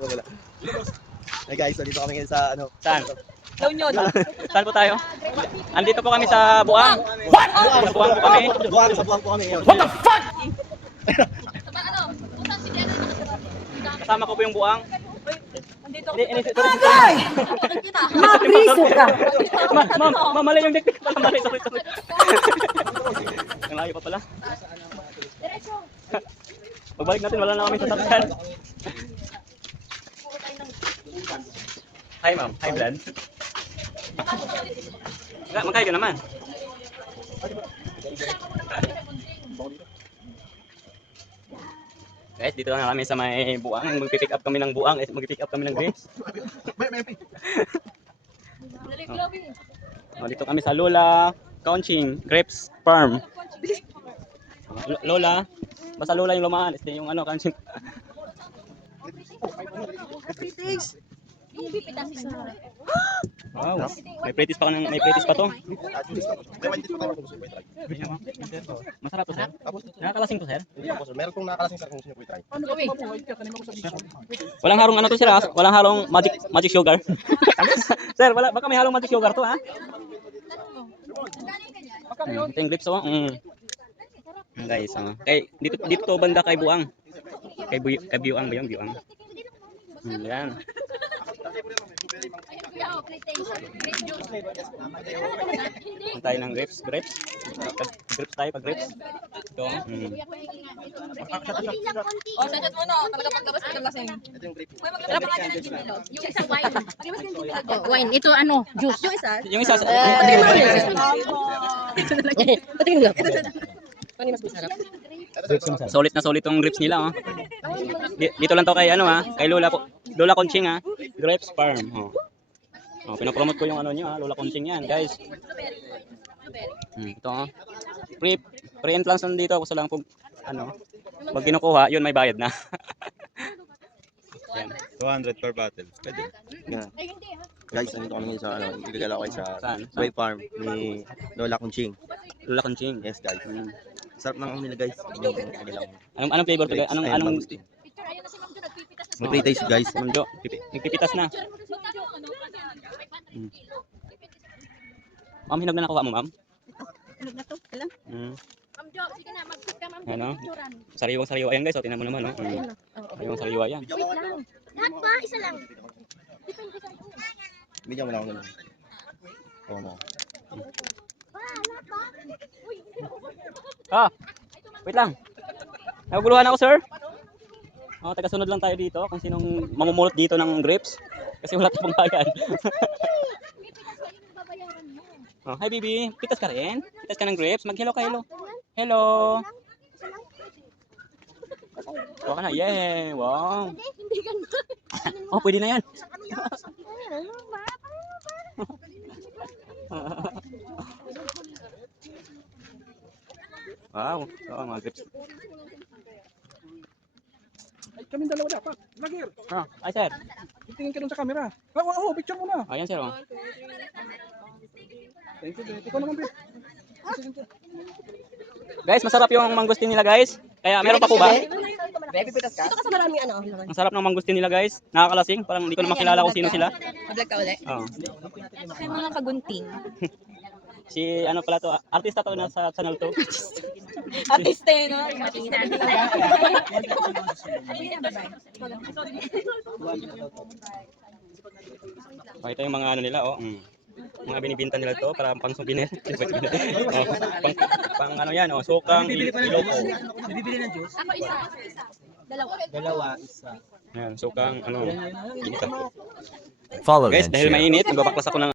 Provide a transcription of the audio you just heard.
Wala. Hey guys, nandito kami ngayon sa ano? Saan? La Union. Saan po tayo? Andito po kami sa Buang. What? Sa Buang po kami. Sa buwan po kami ngayon. What the fuck? Kasama ko po yung Buang. Nandito Hindi, Mabriso ka. Mali yung diktik pala. Mali, sorry. Ang layo pa pala. Pagbalik natin, wala na kami sasakyan. Hi ma'am, hi Vlad. Magkaya ka naman. Guys, dito na kami sa may Buang. Magpipick up kami ng Buang. Magpipick up kami ng grapes. Dito kami sa Lola Conching Grapes Farm. Lola, basta Lola yung lumaan. Este yung ano, Conching. Wow, may pretis pa to. Masarap to, sir. Nakakalasing to, sir. Meron pong nakalasing sa kung sino po i-try. Walang harong ano to, sir. Walang harong magic sugar. Sir, baka may halong magic sugar to, ha? Ito yung grapes, oh. Guys, dito to banda kay Buang. Kay Buang ba yung Buang? Yan. Tayo ng grapes. Grapes tayo pag grapes. Ito. O, sadot mo na. Talaga pagkabas ka lasing. May magkala pa nga ng Jimilo. Yung isang wine. Pagkabas ka ng Jimilo. Wine, ito ano, juice. Yung isa? Yung isa. Pati mo lang. Ano mas masarap? Solid na solid tong grapes nila, oh. Dito lang to kay ano, ha, kay Lola Conching, ha. Grapes Farm, oh. Pinapromote ko yung ano niyo, ha, Lola Conching yan, guys. Ito, oh. Pre-entrance lang dito, gusto lang pag ano, pag kinukuha, yun may bayad na. Yan. 200 per bottle. Pwede. Yan. Guys, nandito kami ngayon sa ano, igagala ko kayo sa Way Farm ni Lola Conching. Lola Conching. Yes, guys. Sarap ng nila, guys. Anong flavor to, guys? Anong May pre-taste, guys. Mundo, nagpipitas na. Ma'am, hinog na nakuha mo, ma'am? Hinog na to, ilan? Ma'am Jo, sige na, mag-put ka, ma'am. Ano? Sariwang-sariwa yan, guys. O, tingnan mo naman, oh. Sariwang-sariwa yan. Wait lang. Lahat ba? Isa lang. Bigyan mo lang ako ganun. Oo mo. Wait lang. Naguguluhan ako, sir. Taga-sunod lang tayo dito kung sinong mamumulot dito ng grapes. Kasi wala tayong bayad. Hi, baby. Pitas ka rin? Pitas ka ng grapes? Mag-hello ka, hello. Hello. Kuha ka na. Yeah. Wow. Oh, pwede na yan. Wow. Oo, mga grapes. Ay, kaming dalawa dapat. Lagir. Ay, sir. Tingin ka dun sa camera. Oo, picture mo na. Ayan, sir. Oh. Thank you, Beth. Ikaw naman, Beth. Guys, masarap yung mangustin nila, guys. Kaya meron pa po ba? Baby, pitas ka? Ito ka sa marami ano. Ang sarap ng mangustin nila, guys. Nakakalasing. Parang hindi ko na makilala kung sino sila. Vlog ka ulit. Oh. May mga kagunting. Si ano pala to, artista to na sa channel to. Artista yun, no? Ito yung mga ano nila, oh. Mga binibinta nila to para pang souvenir. pang ano yan, oh, sukang iloko. Bibili ng juice? Ako isa. Dalawa, isa. Yan, sukang ano. Ginita. Follow Guys, and dahil share. mainit, nagbabaklas ako ng